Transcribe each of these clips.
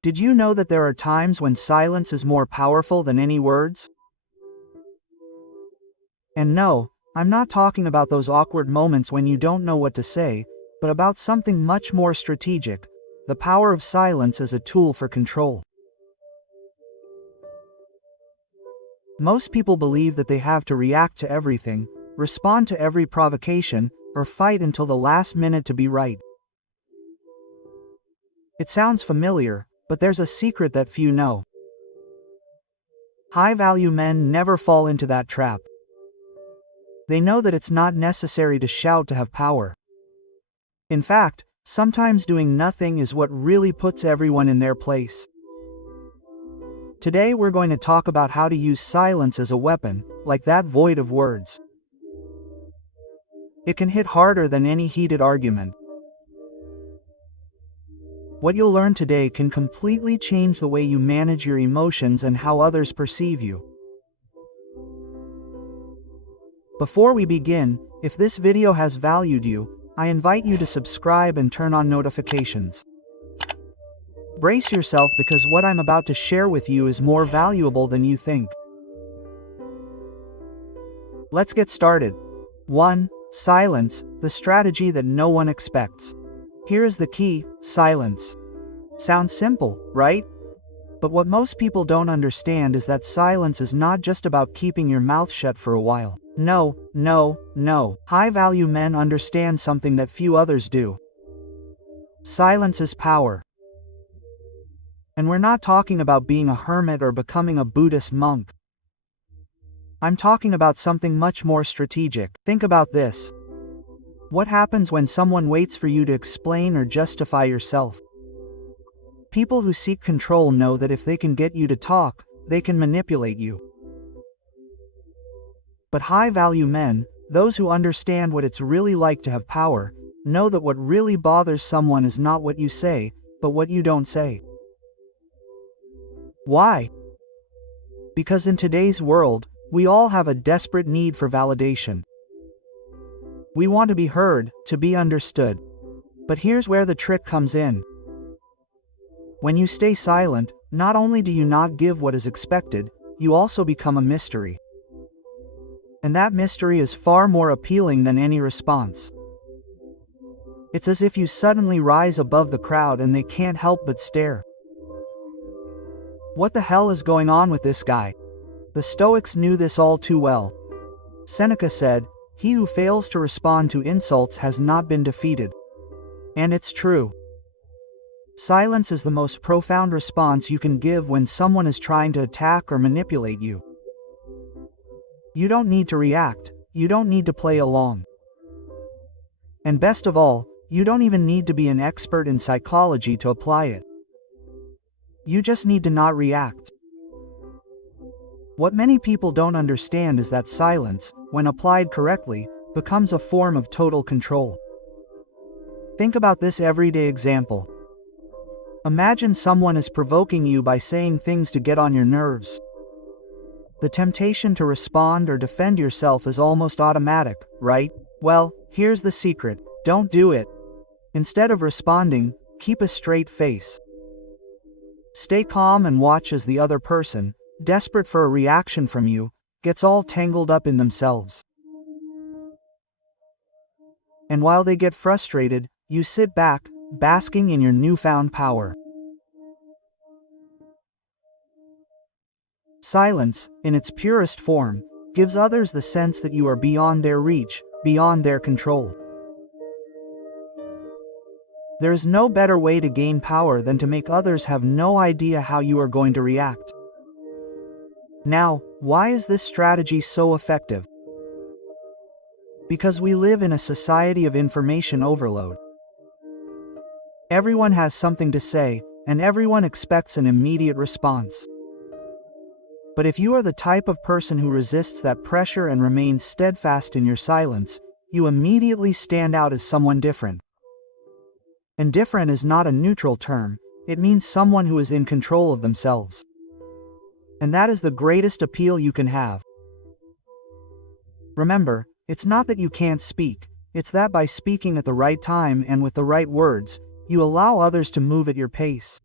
Did you know that there are times when silence is more powerful than any words? And no, I'm not talking about those awkward moments when you don't know what to say, but about something much more strategic: the power of silence as a tool for control. Most people believe that they have to react to everything, respond to every provocation, or fight until the last minute to be right. It sounds familiar, but there's a secret that few know. High-value men never fall into that trap. They know that it's not necessary to shout to have power. In fact, sometimes doing nothing is what really puts everyone in their place. Today we're going to talk about how to use silence as a weapon, like that void of words. It can hit harder than any heated argument. What you'll learn today can completely change the way you manage your emotions and how others perceive you. Before we begin, if this video has valued you, I invite you to subscribe and turn on notifications. Brace yourself, because what I'm about to share with you is more valuable than you think. Let's get started. 1. Silence, the strategy that no one expects. Here is the key: silence. Sounds simple, right? But what most people don't understand is that silence is not just about keeping your mouth shut for a while. No. High-value men understand something that few others do. Silence is power. And we're not talking about being a hermit or becoming a Buddhist monk. I'm talking about something much more strategic. Think about this. What happens when someone waits for you to explain or justify yourself? People who seek control know that if they can get you to talk, they can manipulate you. But high-value men, those who understand what it's really like to have power, know that what really bothers someone is not what you say, but what you don't say. Why? Because in today's world, we all have a desperate need for validation. We want to be heard, to be understood. But here's where the trick comes in. When you stay silent, not only do you not give what is expected, you also become a mystery. And that mystery is far more appealing than any response. It's as if you suddenly rise above the crowd and they can't help but stare. What the hell is going on with this guy? The Stoics knew this all too well. Seneca said, "He who fails to respond to insults has not been defeated." And it's true. Silence is the most profound response you can give when someone is trying to attack or manipulate you. You don't need to react, you don't need to play along. And best of all, you don't even need to be an expert in psychology to apply it. You just need to not react. What many people don't understand is that silence, when applied correctly, becomes a form of total control. Think about this everyday example. Imagine someone is provoking you by saying things to get on your nerves. The temptation to respond or defend yourself is almost automatic, right? Well, here's the secret: don't do it. Instead of responding, keep a straight face. Stay calm and watch as the other person, desperate for a reaction from you, gets all tangled up in themselves. And while they get frustrated, you sit back, basking in your newfound power. Silence, in its purest form, gives others the sense that you are beyond their reach, beyond their control. There is no better way to gain power than to make others have no idea how you are going to react. Now, why is this strategy so effective? Because we live in a society of information overload. Everyone has something to say, and everyone expects an immediate response. But if you are the type of person who resists that pressure and remains steadfast in your silence, you immediately stand out as someone different. And different is not a neutral term, it means someone who is in control of themselves. And that is the greatest appeal you can have. Remember, it's not that you can't speak, it's that by speaking at the right time and with the right words, you allow others to move at your pace.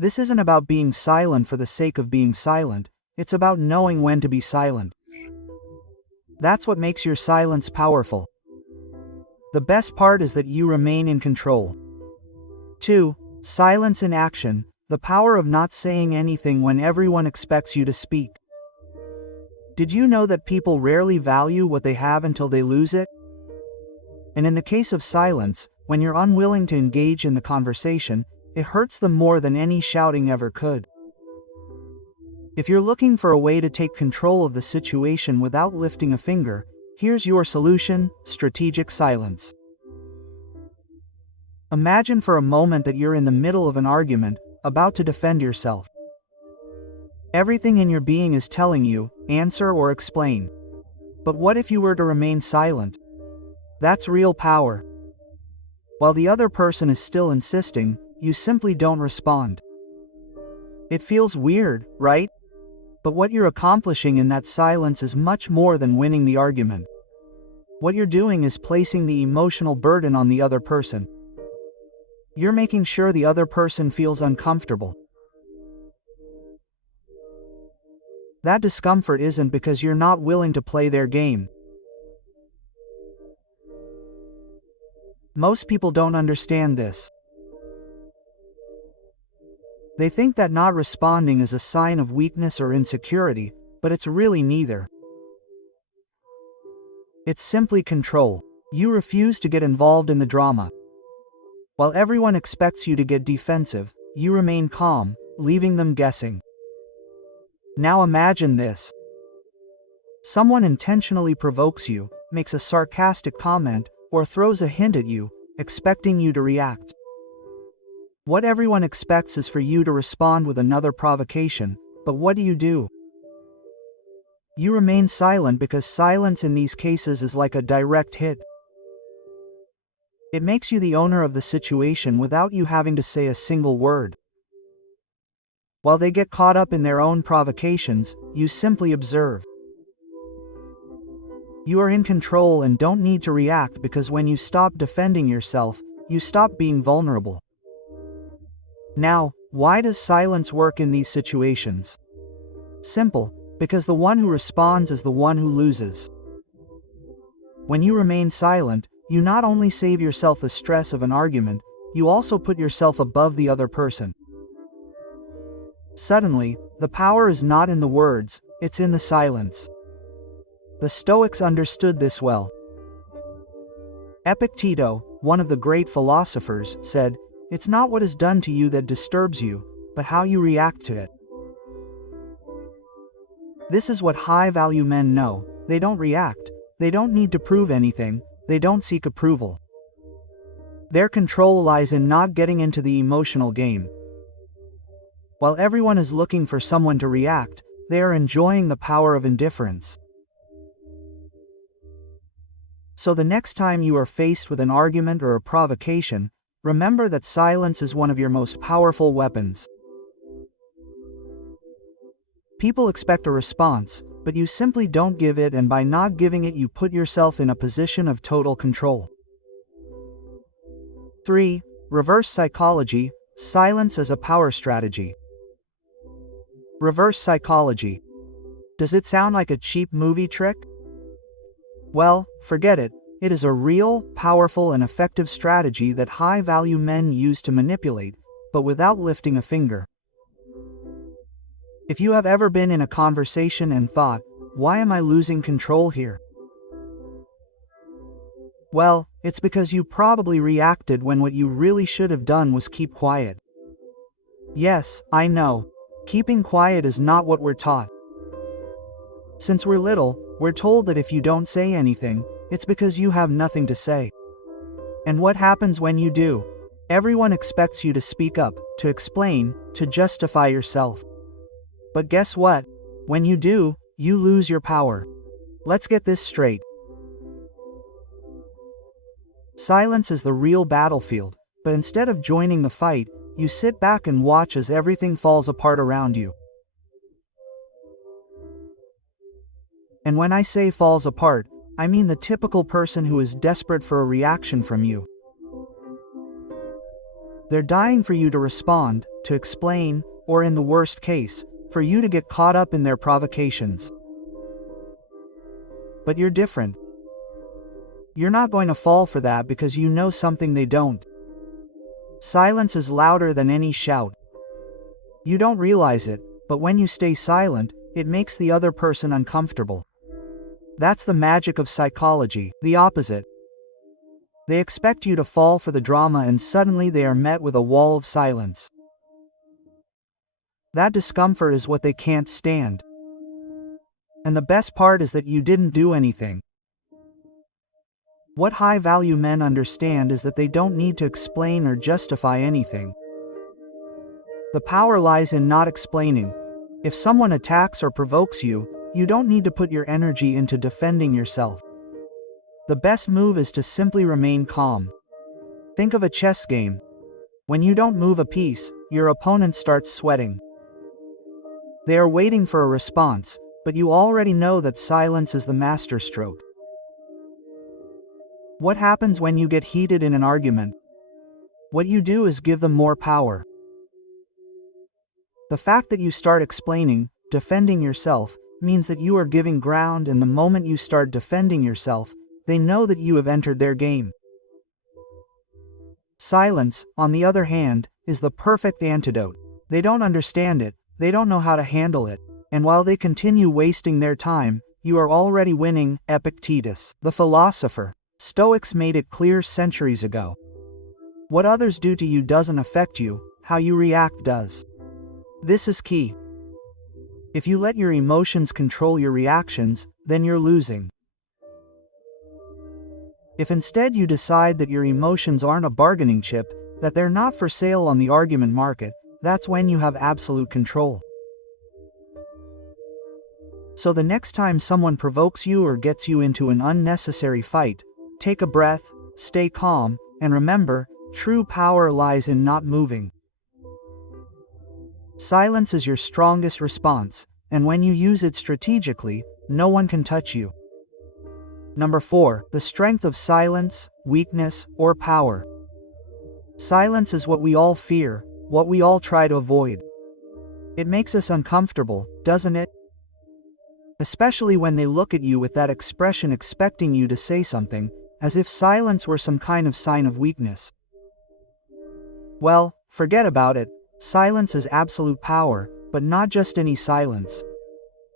This isn't about being silent for the sake of being silent, it's about knowing when to be silent. That's what makes your silence powerful. The best part is that you remain in control. 2. Silence in action, the power of not saying anything when everyone expects you to speak. Did you know that people rarely value what they have until they lose it? And in the case of silence, when you're unwilling to engage in the conversation, it hurts them more than any shouting ever could. If you're looking for a way to take control of the situation without lifting a finger, here's your solution: strategic silence. Imagine for a moment that you're in the middle of an argument, about to defend yourself. Everything in your being is telling you, answer or explain. But what if you were to remain silent? That's real power. While the other person is still insisting, you simply don't respond. It feels weird, right? But what you're accomplishing in that silence is much more than winning the argument. What you're doing is placing the emotional burden on the other person. You're making sure the other person feels uncomfortable. That discomfort isn't because you're not willing to play their game. Most people don't understand this. They think that not responding is a sign of weakness or insecurity, but it's really neither. It's simply control. You refuse to get involved in the drama. While everyone expects you to get defensive, you remain calm, leaving them guessing. Now imagine this. Someone intentionally provokes you, makes a sarcastic comment, or throws a hint at you, expecting you to react. What everyone expects is for you to respond with another provocation, but what do? You remain silent because silence in these cases is like a direct hit. It makes you the owner of the situation without you having to say a single word. While they get caught up in their own provocations, you simply observe. You are in control and don't need to react, because when you stop defending yourself, you stop being vulnerable. Now, why does silence work in these situations? Simple, because the one who responds is the one who loses. When you remain silent, you not only save yourself the stress of an argument, you also put yourself above the other person. Suddenly, the power is not in the words, it's in the silence. The Stoics understood this well. Epictetus, one of the great philosophers, said, "It's not what is done to you that disturbs you, but how you react to it." This is what high-value men know. They don't react. They don't need to prove anything. They don't seek approval. Their control lies in not getting into the emotional game. While everyone is looking for someone to react, they are enjoying the power of indifference. So the next time you are faced with an argument or a provocation, remember that silence is one of your most powerful weapons. People expect a response, but you simply don't give it, and by not giving it you put yourself in a position of total control. 3. Reverse psychology, silence as a power strategy. Reverse psychology. Does it sound like a cheap movie trick? Well, forget it. It is a real, powerful, and effective strategy that high-value men use to manipulate, but without lifting a finger. If you have ever been in a conversation and thought, "Why am I losing control here?" Well, it's because you probably reacted when what you really should have done was keep quiet. Yes, I know. Keeping quiet is not what we're taught. Since we're little, we're told that if you don't say anything, it's because you have nothing to say. And what happens when you do? Everyone expects you to speak up, to explain, to justify yourself. But guess what? When you do, you lose your power. Let's get this straight. Silence is the real battlefield, but instead of joining the fight, you sit back and watch as everything falls apart around you. And when I say falls apart, I mean the typical person who is desperate for a reaction from you. They're dying for you to respond, to explain, or in the worst case, for you to get caught up in their provocations. But you're different. You're not going to fall for that because you know something they don't. Silence is louder than any shout. You don't realize it, but when you stay silent, it makes the other person uncomfortable. That's the magic of psychology, the opposite. They expect you to fall for the drama and suddenly they are met with a wall of silence. That discomfort is what they can't stand. And the best part is that you didn't do anything. What high-value men understand is that they don't need to explain or justify anything. The power lies in not explaining. If someone attacks or provokes you, you don't need to put your energy into defending yourself. The best move is to simply remain calm. Think of a chess game. When you don't move a piece, your opponent starts sweating. They are waiting for a response, but you already know that silence is the masterstroke. What happens when you get heated in an argument? What you do is give them more power. The fact that you start explaining, defending yourself, means that you are giving ground, and the moment you start defending yourself, they know that you have entered their game. Silence, on the other hand, is the perfect antidote. They don't understand it, they don't know how to handle it, and while they continue wasting their time, you are already winning. Epictetus, the philosopher. Stoics made it clear centuries ago. What others do to you doesn't affect you, how you react does. This is key. If you let your emotions control your reactions, then you're losing. If instead you decide that your emotions aren't a bargaining chip, that they're not for sale on the argument market, that's when you have absolute control. So the next time someone provokes you or gets you into an unnecessary fight, take a breath, stay calm, and remember, true power lies in not moving. Silence is your strongest response, and when you use it strategically, no one can touch you. Number 4, the strength of silence, weakness, or power. Silence is what we all fear, what we all try to avoid. It makes us uncomfortable, doesn't it? Especially when they look at you with that expression expecting you to say something, as if silence were some kind of sign of weakness. Well, forget about it. Silence is absolute power, but not just any silence.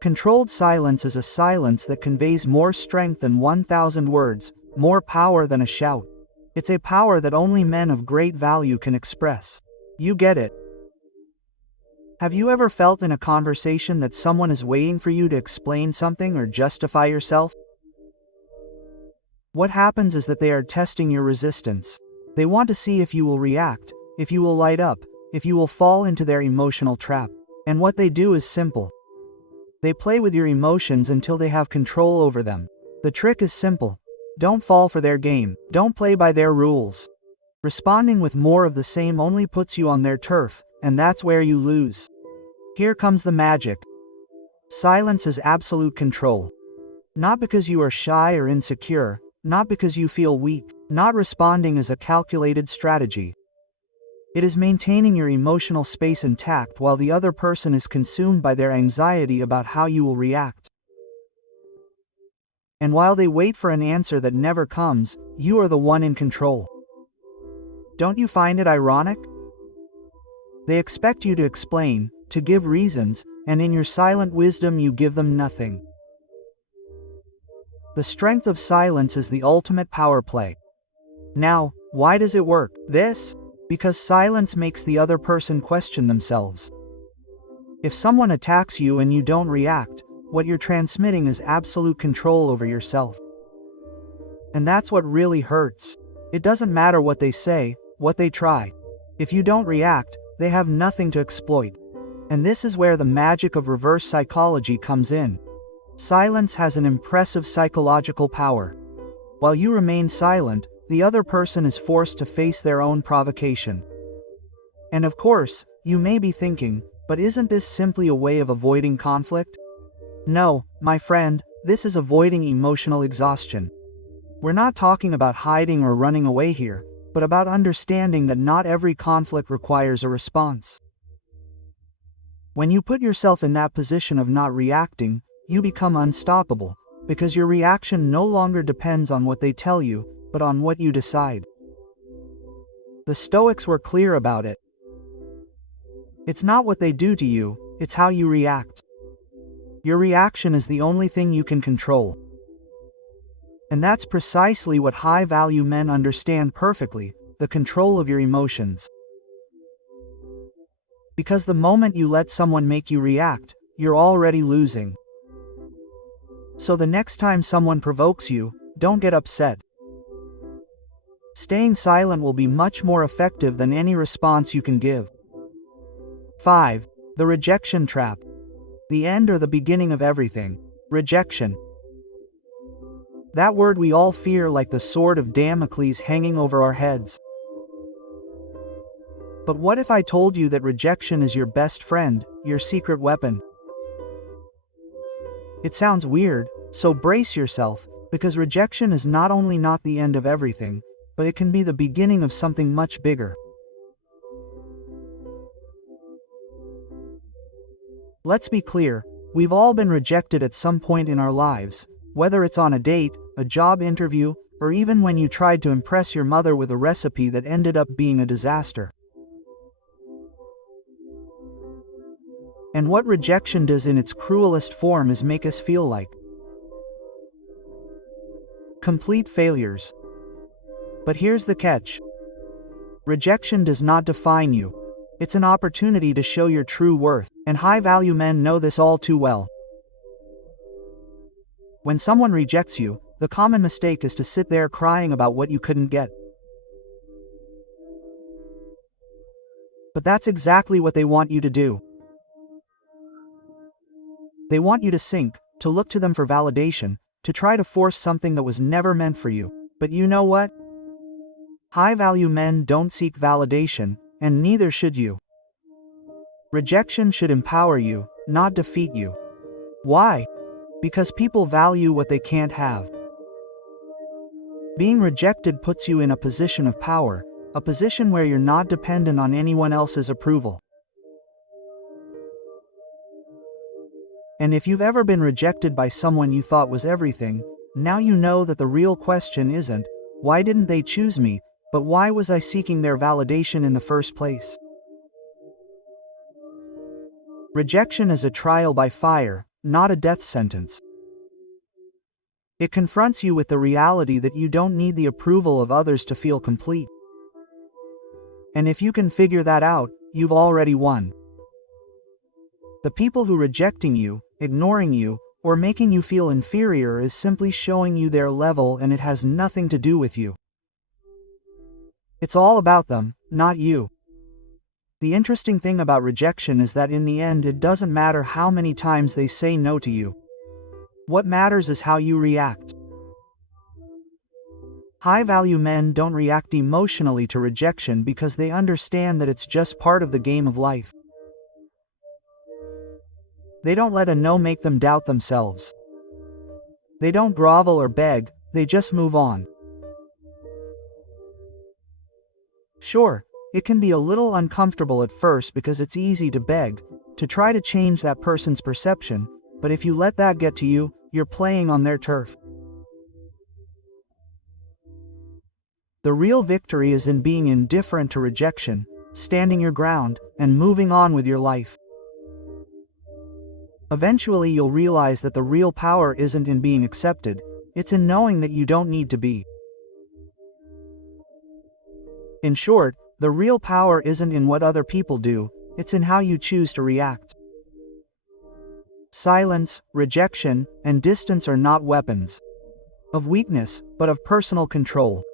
Controlled silence is a silence that conveys more strength than 1,000 words, more power than a shout. It's a power that only men of great value can express. You get it. Have you ever felt in a conversation that someone is waiting for you to explain something or justify yourself? What happens is that they are testing your resistance. They want to see if you will react, if you will light up, if you will fall into their emotional trap. And what they do is simple. They play with your emotions until they have control over them. The trick is simple. Don't fall for their game. Don't play by their rules. Responding with more of the same only puts you on their turf, and that's where you lose. Here comes the magic. Silence is absolute control. Not because you are shy or insecure, not because you feel weak. Not responding is a calculated strategy. It is maintaining your emotional space intact while the other person is consumed by their anxiety about how you will react. And while they wait for an answer that never comes, you are the one in control. Don't you find it ironic? They expect you to explain, to give reasons, and in your silent wisdom you give them nothing. The strength of silence is the ultimate power play. Now, why does it work? Because silence makes the other person question themselves. If someone attacks you and you don't react, what you're transmitting is absolute control over yourself. And that's what really hurts. It doesn't matter what they say, what they try. If you don't react, they have nothing to exploit. And this is where the magic of reverse psychology comes in. Silence has an impressive psychological power. While you remain silent, the other person is forced to face their own provocation. And of course, you may be thinking, but isn't this simply a way of avoiding conflict? No, my friend, this is avoiding emotional exhaustion. We're not talking about hiding or running away here. but about understanding that not every conflict requires a response. When you put yourself in that position of not reacting, you become unstoppable, because your reaction no longer depends on what they tell you, but on what you decide. The Stoics were clear about it. It's not what they do to you, it's how you react. Your reaction is the only thing you can control. And that's precisely what high-value men understand perfectly, the control of your emotions. Because the moment you let someone make you react, you're already losing. So the next time someone provokes you, don't get upset. Staying silent will be much more effective than any response you can give. 5. The rejection trap. The end or the beginning of everything. Rejection. That word we all fear like the sword of Damocles hanging over our heads. But what if I told you that rejection is your best friend, your secret weapon? It sounds weird, so brace yourself, because rejection is not only not the end of everything, but it can be the beginning of something much bigger. Let's be clear, we've all been rejected at some point in our lives, whether it's on a date, a job interview, or even when you tried to impress your mother with a recipe that ended up being a disaster. And what rejection does in its cruelest form is make us feel like complete failures. But here's the catch. Rejection does not define you. It's an opportunity to show your true worth, and high-value men know this all too well. When someone rejects you, the common mistake is to sit there crying about what you couldn't get. But that's exactly what they want you to do. They want you to sink, to look to them for validation, to try to force something that was never meant for you. But you know what? High-value men don't seek validation, and neither should you. Rejection should empower you, not defeat you. Why? Because people value what they can't have. Being rejected puts you in a position of power, a position where you're not dependent on anyone else's approval. And if you've ever been rejected by someone you thought was everything, now you know that the real question isn't, why didn't they choose me, but why was I seeking their validation in the first place? Rejection is a trial by fire, not a death sentence. It confronts you with the reality that you don't need the approval of others to feel complete. And if you can figure that out, you've already won. The people who rejecting you, ignoring you, or making you feel inferior is simply showing you their level, and it has nothing to do with you. It's all about them, not you. The interesting thing about rejection is that in the end it doesn't matter how many times they say no to you. What matters is how you react. High-value men don't react emotionally to rejection because they understand that it's just part of the game of life. They don't let a no make them doubt themselves. They don't grovel or beg, they just move on. Sure, it can be a little uncomfortable at first because it's easy to beg, to try to change that person's perception, but if you let that get to you, you're playing on their turf. The real victory is in being indifferent to rejection, standing your ground, and moving on with your life. Eventually you'll realize that the real power isn't in being accepted, it's in knowing that you don't need to be. In short, the real power isn't in what other people do, it's in how you choose to react. Silence, rejection, and distance are not weapons of weakness, but of personal control.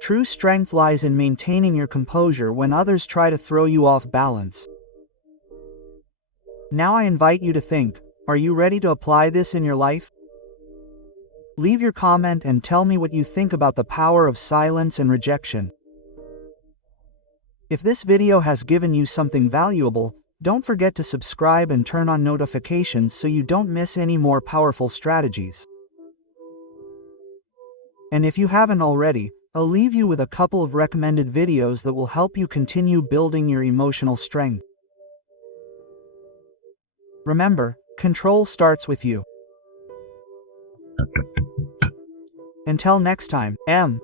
True strength lies in maintaining your composure when others try to throw you off balance. Now I invite you to think, are you ready to apply this in your life? Leave your comment and tell me what you think about the power of silence and rejection. If this video has given you something valuable, don't forget to subscribe and turn on notifications so you don't miss any more powerful strategies. And if you haven't already, I'll leave you with a couple of recommended videos that will help you continue building your emotional strength. Remember, control starts with you. Until next time, M.